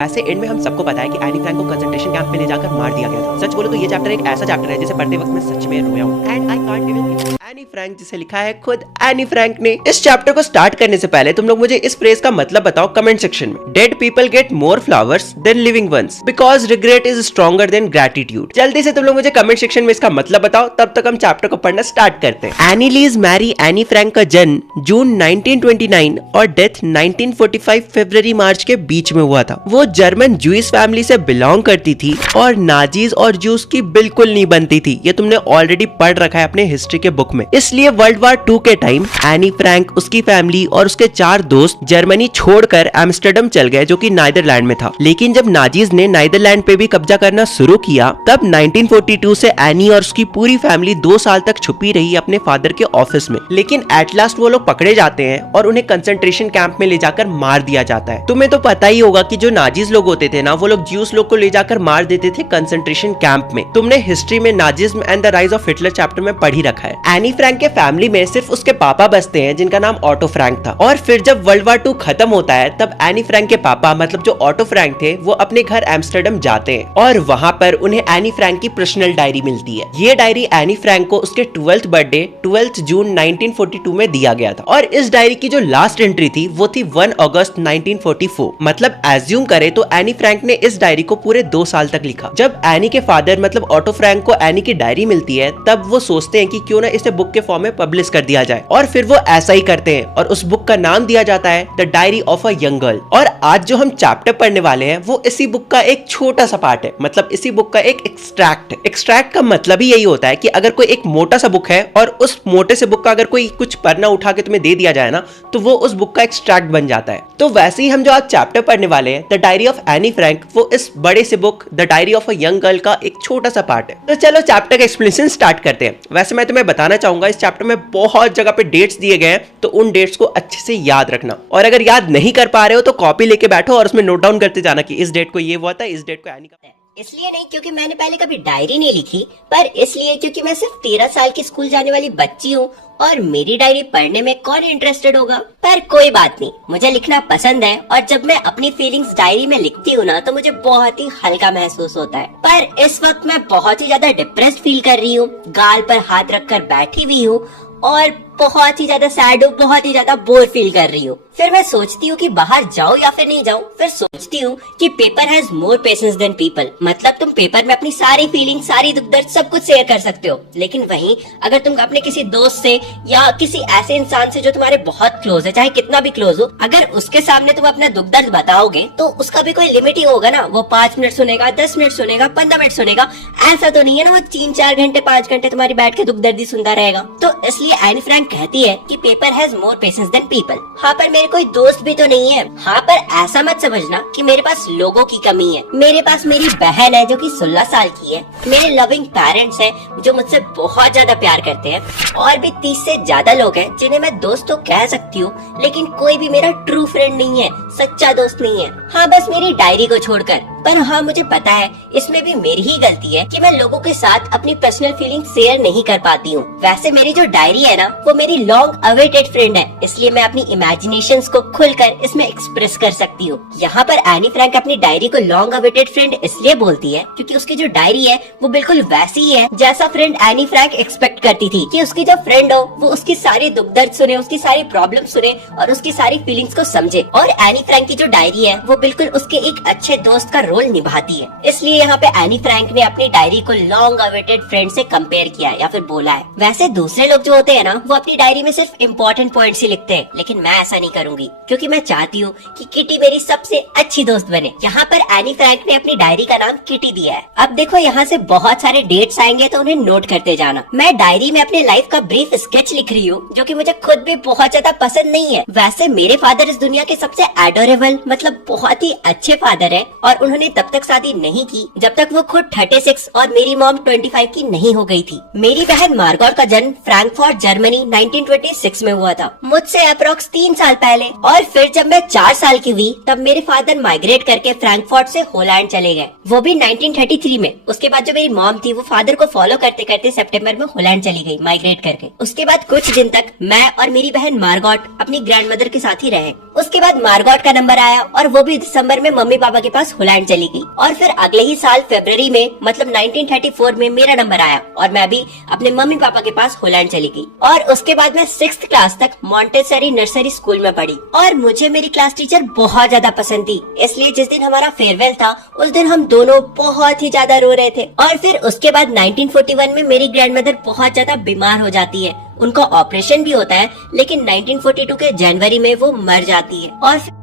ऐसे एंड में हम सबको पता है कि एनी फ्रैंक को कंसंट्रेशन कैंप में ले जाकर मार दिया गया था। सच बोलो तो ये चैप्टर एक ऐसा चैप्टर है जिसे पढ़ते वक्त मैं सच में रोया हूँ। And I can't even Anne Frank जिसे लिखा है खुद एनी फ्रैंक ने। इस चैप्टर को स्टार्ट करने से पहले तुम लोग मुझे इस फ्रेज का मतलब बताओ कमेंट सेक्शन में। Dead people get more flowers than living ones because regret is stronger than gratitude. जल्दी से तुम लोग मुझे कमेंट सेक्शन में इसका मतलब बताओ, तब तक हम चैप्टर को पढ़ना स्टार्ट करते हैं। Annelies Marie Anne Frank का जन्म जून 1929 और डेथ 1945 फरवरी मार्च के बीच में हुआ था। वो जर्मन जूइश फैमिली से बिलोंग करती थी और नाजीज और जूस की बिल्कुल नहीं बनती थी। ये तुमने ऑलरेडी पढ़ रखा है अपने हिस्ट्री के बुक में। इसलिए वर्ल्ड वॉर 2 के टाइम एनी फ्रैंक, उसकी फैमिली और उसके 4 दोस्त जर्मनी छोड़कर एम्स्टर्डम चल गए, जो कि नीदरलैंड में था। लेकिन जब नाजीज ने नीदरलैंड पे भी कब्जा करना शुरू किया, तब 1942 से एनी और उसकी पूरी फैमिली 2 साल तक छुपी रही अपने फादर के ऑफिस में। लेकिन एट लास्ट वो लोग पकड़े जाते हैं और उन्हें कंसंट्रेशन कैंप में ले जाकर मार दिया जाता है। तुम्हें तो पता ही होगा कि जो नाजीज लोग होते थे ना, वो लोग ज्यूस लोग को ले जाकर मार देते थे कंसंट्रेशन कैंप में। तुमने हिस्ट्री में Nazism and the rise of Hitler chapter में पढ़ ही रखा है। एनी फ्रैंक के फैमिली में सिर्फ उसके पापा बसते हैं जिनका नाम ऑटो फ्रैंक था। और फिर जब वर्ल्ड वॉर 2 खत्म होता है, तब एनी फ्रैंक के पापा मतलब जो ऑटो फ्रैंक थे, वो अपने घर एम्स्टर्डम जाते हैं और वहाँ पर उन्हें एनी फ्रैंक की पर्सनल डायरी मिलती है। ये डायरी एनी फ्रैंक को उसके 12th बर्थडे 12 जून 1942 में दिया गया था। और इस डायरी की जो लास्ट एंट्री थी वो थी 1 अगस्त 1944। मतलब एज्यूम करे तो एनी फ्रैंक ने इस डायरी को पूरे 2 साल तक लिखा। जब एनी के फादर मतलब ऑटो फ्रैंक को एनी की डायरी मिलती है, तब वो सोचते हैं कि क्यों ना इसे बुक के फॉर्म में पब्लिश कर दिया जाए। और फिर वो ऐसा ही करते हैं और उस बुक का नाम दिया जाता है the diary of a young girl. और आज जो हम चैप्टर पढ़ने वाले हैं वो इसी बुक का एक छोटा सा पार्ट है, मतलब इसी बुक का एक एक्सट्रैक्ट। एक्सट्रैक्ट का मतलब ही यही होता है कि अगर कोई एक मोटा सा बुक है और उस मोटे से बुक का अगर कोई कुछ पन्ना उठा के तुम्हें दे दिया जाए ना, तो वो उस बुक का एक्सट्रैक्ट बन जाता है। तो वैसे ही हम जो आज चैप्टर पढ़ने वाले हैं the diary of Anne Frank, वो इस बड़े से book the diary of a young girl का एक छोटा सा पार्ट है। तो चलो चैप्टर का एक्सप्लेनेशन स्टार्ट करते हैं। वैसे मैं तुम्हें बताना चाहूंगा इस चैप्टर में बहुत जगह पे डेट्स दिए गए हैं, तो उन डेट्स को अच्छे से याद रखना। और अगर याद नहीं कर पा रहे हो तो कॉपी लेके बैठो और उसमें नोट डाउन करते जाना कि इस डेट को ये हुआ था, इस डेट को एनी का। इसलिए नहीं क्योंकि मैंने पहले कभी डायरी नहीं लिखी, पर इसलिए क्योंकि मैं सिर्फ 13 साल की स्कूल जाने वाली बच्ची हूँ और मेरी डायरी पढ़ने में कौन इंटरेस्टेड होगा। पर कोई बात नहीं, मुझे लिखना पसंद है और जब मैं अपनी फीलिंग्स डायरी में लिखती हूँ ना, तो मुझे बहुत ही हल्का महसूस होता है। पर इस वक्त मैं बहुत ही ज्यादा डिप्रेस्ड फील कर रही हूँ, गाल पर हाथ रखकर बैठी हुई हूँ और बहुत ही ज्यादा सैड हूँ, बहुत ही ज्यादा बोर फील कर रही हूँ। फिर मैं सोचती हूँ कि बाहर जाऊँ या फिर नहीं जाऊँ। फिर सोचती हूँ कि paper has more patience than people, मतलब तुम पेपर में अपनी सारी फीलिंग, सारी दुख दर्द सब कुछ शेयर कर सकते हो। लेकिन वहीं अगर तुम अपने किसी दोस्त से या किसी ऐसे इंसान से जो तुम्हारे बहुत क्लोज है, चाहे कितना भी क्लोज हो, अगर उसके सामने तुम अपना दुख दर्द बताओगे तो उसका भी कोई लिमिट ही होगा ना। वो 5 मिनट सुनेगा, 10 मिनट सुनेगा, 15 मिनट सुनेगा। ऐसा तो नहीं है ना वो 3-4 घंटे 5 घंटे तुम्हारी बैठ के दुख दर्द ही सुनता रहेगा। तो इसलिए एनी फ्रैंक कहती है कि paper has more patience than people. हाँ, पर मेरे कोई दोस्त भी तो नहीं है। हाँ, पर ऐसा मत समझना कि मेरे पास लोगों की कमी है। मेरे पास मेरी बहन है जो कि 16 साल की है, मेरे लविंग पेरेंट्स हैं जो मुझसे बहुत ज्यादा प्यार करते हैं, और भी 30 से ज्यादा लोग हैं जिन्हें मैं दोस्त तो कह सकती हूँ, लेकिन कोई भी मेरा ट्रू फ्रेंड नहीं है, सच्चा दोस्त नहीं है। हाँ, बस मेरी डायरी को छोड़कर। पर हाँ, मुझे पता है इसमें भी मेरी ही गलती है कि मैं लोगों के साथ अपनी पर्सनल फीलिंग शेयर नहीं कर पाती हूँ। वैसे मेरी जो डायरी है ना, वो मेरी लॉन्ग अवेटेड फ्रेंड है, इसलिए मैं अपनी इमेजिनेशंस को खुलकर इसमें एक्सप्रेस कर सकती हूँ। यहाँ पर एनी फ्रैंक अपनी डायरी को लॉन्ग अवेटेड फ्रेंड इसलिए बोलती है क्योंकि उसकी जो डायरी है वो बिल्कुल वैसी ही है जैसा फ्रेंड एनी फ्रैंक एक्सपेक्ट करती थी कि उसकी जो फ्रेंड हो वो उसकी सारी दुख दर्द सुने, उसकी सारी प्रॉब्लम सुने और उसकी सारी फीलिंग्स को समझे। और एनी फ्रैंक की जो डायरी है वो बिल्कुल उसके एक अच्छे दोस्त का रोल निभाती है। इसलिए यहाँ पे एनी फ्रैंक ने अपनी डायरी को लॉन्ग अवेटेड फ्रेंड से कंपेयर किया या फिर बोला है। वैसे दूसरे लोग जो होते हैं ना, वो अपनी डायरी में सिर्फ इम्पोर्टेंट पॉइंट्स ही लिखते हैं, लेकिन मैं ऐसा नहीं करूंगी क्योंकि मैं चाहती हूँ कि किटी मेरी सबसे अच्छी दोस्त बने। यहाँ पर एनी फ्रैंक ने अपनी डायरी का नाम किटी दिया है। अब देखो, यहाँ से बहुत सारे डेट्स आएंगे तो उन्हें नोट करते जाना। मैं डायरी में अपने लाइफ का ब्रीफ स्केच लिख रही हूँ जो कि मुझे खुद भी बहुत ज्यादा पसंद नहीं है। वैसे मेरे फादर इस दुनिया के सबसे एडोरेबल, मतलब बहुत ही अच्छे फादर है और उन्होंने उन्होंने तब तक शादी नहीं की जब तक वो खुद 36 और मेरी मॉम 25 की नहीं हो गई थी। मेरी बहन मार्गोट का जन्म फ्रैंकफर्ट जर्मनी 1926 में हुआ था, मुझसे अप्रोक्स 3 साल पहले। और फिर जब मैं 4 साल की हुई तब मेरे फादर माइग्रेट करके फ्रैंकफर्ट से होलैंड चले गए, वो भी 1933 में। उसके बाद जो मेरी मॉम थी वो फादर को फॉलो करते करते सितंबर में होलैंड चली गई माइग्रेट करके। उसके बाद कुछ दिन तक मैं और मेरी बहन मार्गोट अपनी ग्रैंडमदर के साथ ही रहे। उसके बाद मार्गोट का नंबर आया और वो भी दिसंबर में मम्मी पापा के पास होलैंड चली गई। और फिर अगले ही साल फरवरी में मतलब 1934 में मेरा नंबर आया और मैं भी अपने मम्मी पापा के पास होलैंड चली गई। और उसके बाद मैं 6th क्लास तक मॉन्टेसरी नर्सरी स्कूल में पढ़ी और मुझे मेरी क्लास टीचर बहुत ज्यादा पसंद थी। इसलिए जिस दिन हमारा फेयरवेल था उस दिन हम दोनों बहुत ही ज्यादा रो रहे थे। और फिर उसके बाद 1941 में मेरी ग्रैंडमदर बहुत ज्यादा बीमार हो जाती है, उनका ऑपरेशन भी होता है, लेकिन 1942 के जनवरी में वो मर जाती है।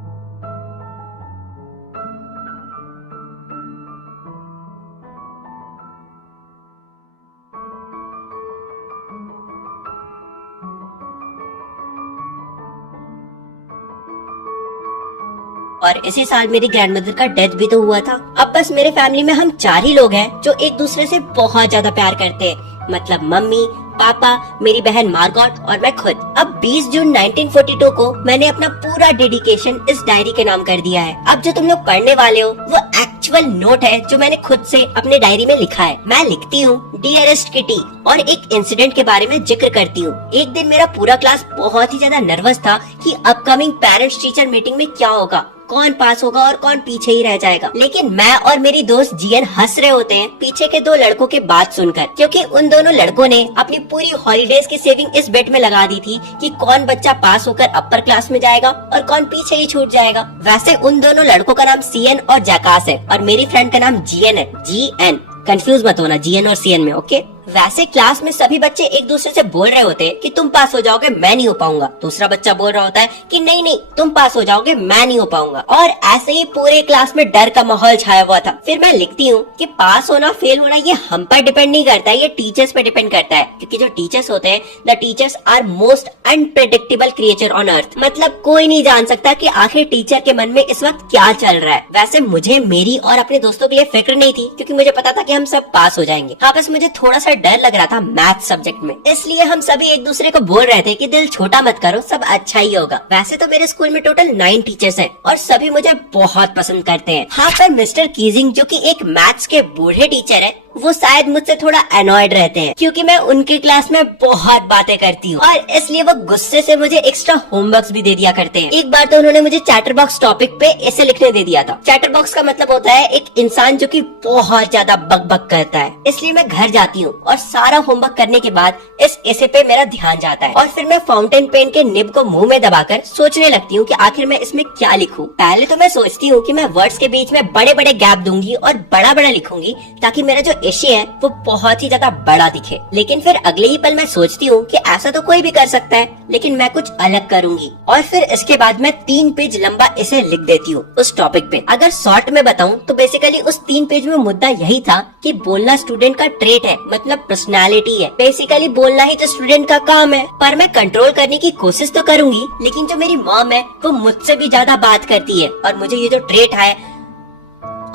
और इसी साल मेरी ग्रैंडमदर का डेथ भी तो हुआ था। अब बस मेरे फैमिली में हम 4 ही लोग हैं जो एक दूसरे से बहुत ज्यादा प्यार करते हैं, मतलब मम्मी, पापा, मेरी बहन मार्गोट और मैं खुद। अब 20 जून 1942 को मैंने अपना पूरा डेडिकेशन इस डायरी के नाम कर दिया है। अब जो तुम लोग पढ़ने वाले हो वो एक्चुअल नोट है जो मैंने खुद से अपने डायरी में लिखा है। मैं लिखती हूँ डियरेस्ट किटी और एक इंसिडेंट के बारे में जिक्र करती हूँ। एक दिन मेरा पूरा क्लास बहुत ही ज्यादा नर्वस था कि अपकमिंग पेरेंट्स टीचर मीटिंग में क्या होगा, कौन पास होगा और कौन पीछे ही रह जाएगा। लेकिन मैं और मेरी दोस्त जीएन हंस रहे होते हैं पीछे के 2 लड़कों के बात सुनकर, क्योंकि उन दोनों लड़कों ने अपनी पूरी हॉलीडेज की सेविंग इस बेट में लगा दी थी कि कौन बच्चा पास होकर अपर क्लास में जाएगा और कौन पीछे ही छूट जाएगा। वैसे उन दोनों लड़कों का नाम सीएन और जैकास है और मेरी फ्रेंड का नाम जीएन है, जीएन। कंफ्यूज मत होना जीएन और सीएन में, ओके। वैसे क्लास में सभी बच्चे एक दूसरे से बोल रहे होते हैं कि तुम पास हो जाओगे, मैं नहीं हो पाऊंगा। दूसरा बच्चा बोल रहा होता है कि नहीं नहीं तुम पास हो जाओगे, मैं नहीं हो पाऊंगा। और ऐसे ही पूरे क्लास में डर का माहौल छाया हुआ था। फिर मैं लिखती हूँ कि पास होना फेल होना ये हम पर डिपेंड नहीं करता है, ये टीचर्स पे डिपेंड करता है। क्योंकि जो टीचर्स होते हैं, the teachers are most unpredictable creature on earth. मतलब कोई नहीं जान सकता कि आखिर टीचर के मन में इस वक्त क्या चल रहा है। वैसे मुझे मेरी और अपने दोस्तों के लिए फिक्र नहीं थी, क्योंकि मुझे पता था कि हम सब पास हो जाएंगे। हाँ, बस मुझे थोड़ा सा डर लग रहा था मैथ सब्जेक्ट में। इसलिए हम सभी एक दूसरे को बोल रहे थे कि दिल छोटा मत करो, सब अच्छा ही होगा। वैसे तो मेरे स्कूल में टोटल 9 टीचर्स हैं और सभी मुझे बहुत पसंद करते हैं। हाँ, पर मिस्टर कीजिंग जो कि एक मैथ्स के बूढ़े टीचर है, वो शायद मुझसे थोड़ा अनॉयड रहते हैं क्योंकि मैं उनकी क्लास में बहुत बातें करती हूँ और इसलिए वो गुस्से से मुझे एक्स्ट्रा होमवर्क्स भी दे दिया करते हैं। एक बार तो उन्होंने मुझे चैटर बॉक्स टॉपिक पे ऐसे लिखने दे दिया था। चैटर बॉक्स का मतलब होता है एक इंसान जो कि बहुत ज्यादा बक करता है। इसलिए मैं घर जाती हूँ और सारा होमवर्क करने के बाद इस ऐसे पे मेरा ध्यान जाता है और फिर मैं फाउंटेन पेन के निब को मुंह में दबाकर सोचने लगती हूँ कि आखिर मैं इसमें क्या लिखूं। पहले तो मैं सोचती हूँ कि मैं वर्ड्स के बीच में बड़े बड़े गैप दूंगी और बड़ा बड़ा लिखूंगी ताकि मेरा जो एशे है वो बहुत ही ज्यादा बड़ा दिखे। लेकिन फिर अगले ही पल मैं सोचती हूँ कि ऐसा तो कोई भी कर सकता है, लेकिन मैं कुछ अलग करूंगी। और फिर इसके बाद मैं 3 पेज लंबा इसे लिख देती हूँ उस टॉपिक पे। अगर शॉर्ट में बताऊँ तो बेसिकली उस 3 पेज में मुद्दा यही था कि बोलना स्टूडेंट का ट्रेट है, मतलब पर्सनैलिटी है। बेसिकली बोलना ही तो स्टूडेंट का काम है। पर मैं कंट्रोल करने की कोशिश तो करूंगी, लेकिन जो मेरी मॉम है वो मुझसे भी ज्यादा बात करती है और मुझे ये जो ट्रेट है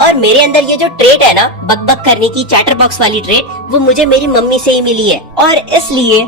और मेरे अंदर ये जो ट्रेट है ना बक करने की, चैटर बॉक्स वाली ट्रेट, वो मुझे मेरी मम्मी से ही मिली है। और इसलिए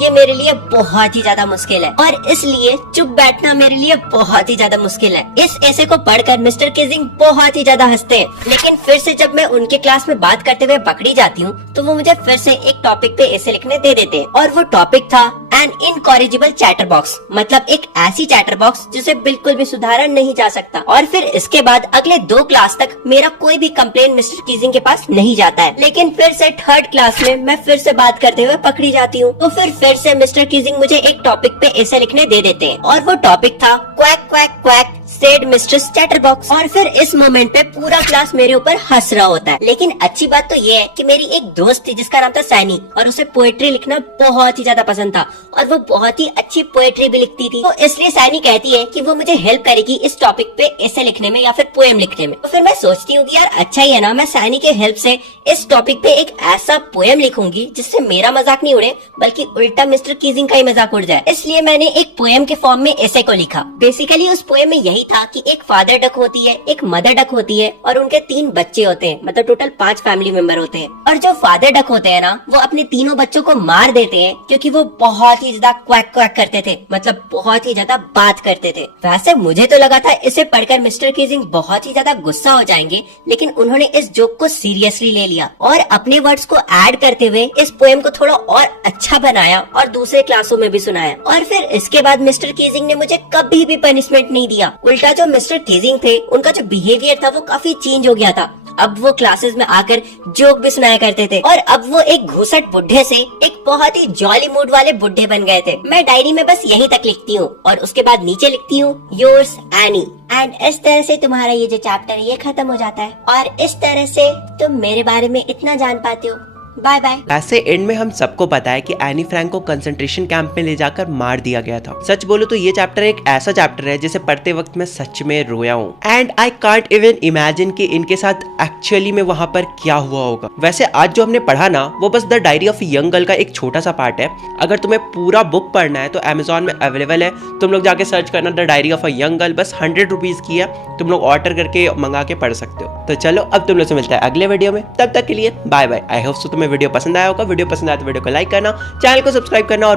ये मेरे लिए बहुत ही ज्यादा मुश्किल है और इसलिए चुप बैठना मेरे लिए बहुत ही ज्यादा मुश्किल है। इस ऐसे को पढ़कर मिस्टर किजिंग बहुत ही ज्यादा हंसते हैं, लेकिन फिर से जब मैं उनके क्लास में बात करते हुए पकड़ी जाती हूँ तो वो मुझे फिर से एक टॉपिक पे ऐसे लिखने दे देते हैं और वो टॉपिक था एन इनकॉरिजिबल चैटर बॉक्स, मतलब एक ऐसी चैटर बॉक्स जिसे बिल्कुल भी सुधारा नहीं जा सकता। और फिर इसके बाद अगले 2 क्लास तक मेरा कोई भी कंप्लेन मिस्टर किजिंग के पास नहीं जाता है। लेकिन फिर से 3rd क्लास में मैं फिर से बात करते हुए पकड़ी जाती हूँ तो फिर से मिस्टर किजिंग मुझे एक टॉपिक पे ऐसे लिखने दे देते हैं और वो टॉपिक था quack quack quack said mistress chatterbox. और फिर इस मोमेंट पे पूरा क्लास मेरे ऊपर हंस रहा होता है। लेकिन अच्छी बात तो ये है कि मेरी एक दोस्त थी जिसका नाम था सैनी और उसे पोएट्री लिखना बहुत ही ज्यादा पसंद था और वो बहुत ही अच्छी पोएट्री भी लिखती थी। तो इसलिए सैनी कहती है कि वो मुझे हेल्प करेगी इस टॉपिक पे ऐसे लिखने में या फिर पोएम लिखने में। तो फिर मैं सोचती हूँ कि यार अच्छा ही है ना, मैं सैनी के हेल्प से इस टॉपिक पे एक ऐसा पोएम लिखूंगी जिससे मेरा मजाक नहीं उड़े बल्कि उल्टा मिस्टर कीजिंग का ही मजाक उड़ जाए, इसलिए मैंने एक पोएम के फॉर्म में ऐसे को लिखा। बेसिकली उस पोएम में यही था कि एक फादर डक होती है, एक मदर डक होती है और उनके 3 बच्चे होते हैं, मतलब टोटल 5 फैमिली मेंबर होते हैं। और जो फादर डक होते हैं ना, वो अपने तीनों बच्चों को मार देते हैं क्योंकि वो बहुत ही ज्यादा क्वैक क्वैक करते थे, मतलब बहुत ही ज्यादा बात करते थे। वैसे मुझे तो लगा था इसे पढ़कर मिस्टर कीजिंग बहुत ही ज्यादा गुस्सा हो जाएंगे, लेकिन उन्होंने इस जोक को सीरियसली ले लिया और अपने वर्ड्स को ऐड करते हुए इस पोएम को थोड़ा और अच्छा बनाया और दूसरे क्लासों में भी सुनाया। और फिर इसके बाद मिस्टर कीजिंग ने मुझे कभी भी पनिशमेंट नहीं दिया। उल्टा जो मिस्टर कीजिंग थे, उनका जो बिहेवियर था वो काफी चेंज हो गया था। अब वो क्लासेस में आकर जोक भी सुनाया करते थे और अब वो एक घूसट बुढ़े से एक बहुत ही जॉली मूड वाले बुढ़े बन गए थे। मैं डायरी में बस यहीं तक लिखती हूँ और उसके बाद नीचे लिखती हूँ योर्स एनी। एंड इस तरह से तुम्हारा ये जो चैप्टर है ये खत्म हो जाता है और इस तरह से तुम मेरे बारे में इतना जान पाते हो। Bye bye. ऐसे एंड में हम सबको पता है कि एनी फ्रैंक को कंसंट्रेशन कैंप में ले जाकर मार दिया गया था। सच बोलो तो ये चैप्टर एक ऐसा चैप्टर है जिसे पढ़ते वक्त मैं सच में रोया हूँ and I can't even imagine कि इनके साथ एक्चुअली में वहां पर क्या हुआ होगा। वैसे आज जो हमने पढ़ा ना, वो बस the diary of young girl का एक छोटा सा पार्ट है। अगर तुम्हें पूरा बुक पढ़ना है तो अमेजोन में अवेलेबल है, तुम लोग जाके सर्च करना the diary of a young girl. बस 100 रुपीज की है, तुम लोग ऑर्डर करके मंगा के पढ़ सकते हो। तो चलो अब तुम लोग से मिलता है अगले वीडियो में, तब तक के लिए bye bye. I hope so तुम्हें वीडियो पसंद आया होगा। वीडियो पसंद आया तो वीडियो को लाइक करना, चैनल को सब्सक्राइब करना और